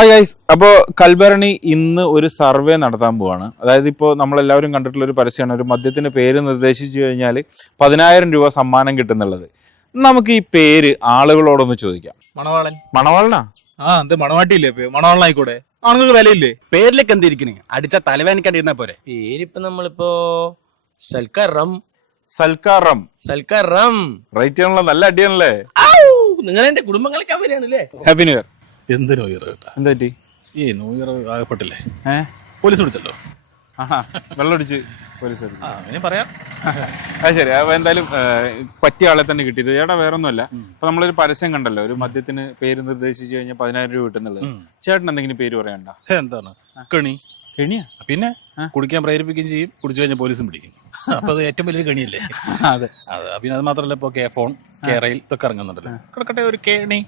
Hi guys, അപ്പോൾ കൽഭരണി ഇന്ന് ഒരു സർവേ നടത്താൻ പോവാണ്. അതായത് ഇപ്പോൾ നമ്മളെല്ലാവരും കണ്ടിട്ടുള്ള ഒരു പരസ്യമാണ്, ഒരു മദ്യത്തിന് പേര് നിർദ്ദേശിച്ചു കഴിഞ്ഞാൽ 10,000 രൂപ സമ്മാനം കിട്ടുന്നുള്ളത്. നമുക്ക് ഈ പേര് ആളുകളോടൊന്ന് ചോദിക്കാം. മണവാളൻ. മണവാളനാ? എന്ത് മണവാട്ടിയില്ലേ? മണവാളനായിക്കോട്ടെ, ആണുങ്ങൾക്ക് വിലയില്ലേ? പേരിലേക്ക് എന്തിരിക്കണേ? അടിച്ച തലവേനിക്കണ്ടിരുന്നാ പോരെ. പേരിപ്പോ നമ്മളിപ്പോ സൽക്കാരം റൈറ്റ് ആണല്ലോ, നല്ല അടിയാണല്ലേ. നിങ്ങൾ എന്റെ കുടുംബങ്ങളൊക്കെ വരികയാണല്ലേ. Happy new year. എന്ത് ന്യൂ ഇയർ കേട്ടാ? എന്താ പറ്റി? ഈ ന്യൂ ഇയർ ആകപ്പെട്ടില്ലേ, പോലീസ് പിടിച്ചല്ലോ. വെള്ളമടിച്ച് പോലീസ്. അങ്ങനെ പറയാം. അത് ശരി. അപ്പൊ എന്തായാലും പറ്റിയ ആളെ തന്നെ കിട്ടിയത്. ചേട്ടാ വേറൊന്നുമല്ല, ഇപ്പൊ നമ്മളൊരു പരസ്യം കണ്ടല്ലോ, ഒരു മദ്യത്തിന് പേര് നിർദ്ദേശിച്ചു കഴിഞ്ഞാൽ 10,000 രൂപ കിട്ടുന്നുള്ളത്. ചേട്ടൻ എന്തെങ്കിലും പേര് പറയണ്ട? എന്താണ് കെണി? കെണിയാ? പിന്നെ കുടിക്കാൻ പ്രേരിപ്പിക്കുകയും ചെയ്യും, കുടിച്ചു കഴിഞ്ഞാൽ പോലീസും പിടിക്കും. അപ്പൊ അത് ഏറ്റവും വലിയൊരു കെണിയല്ലേ? അതെ. പിന്നെ അത് മാത്രമല്ല, ഇപ്പൊ കെ ഫോൺ, കെ റെയിൽ ഇതൊക്കെ ഇറങ്ങുന്നുണ്ടല്ലോ. കിടക്കട്ടെ ഒരു കെണി.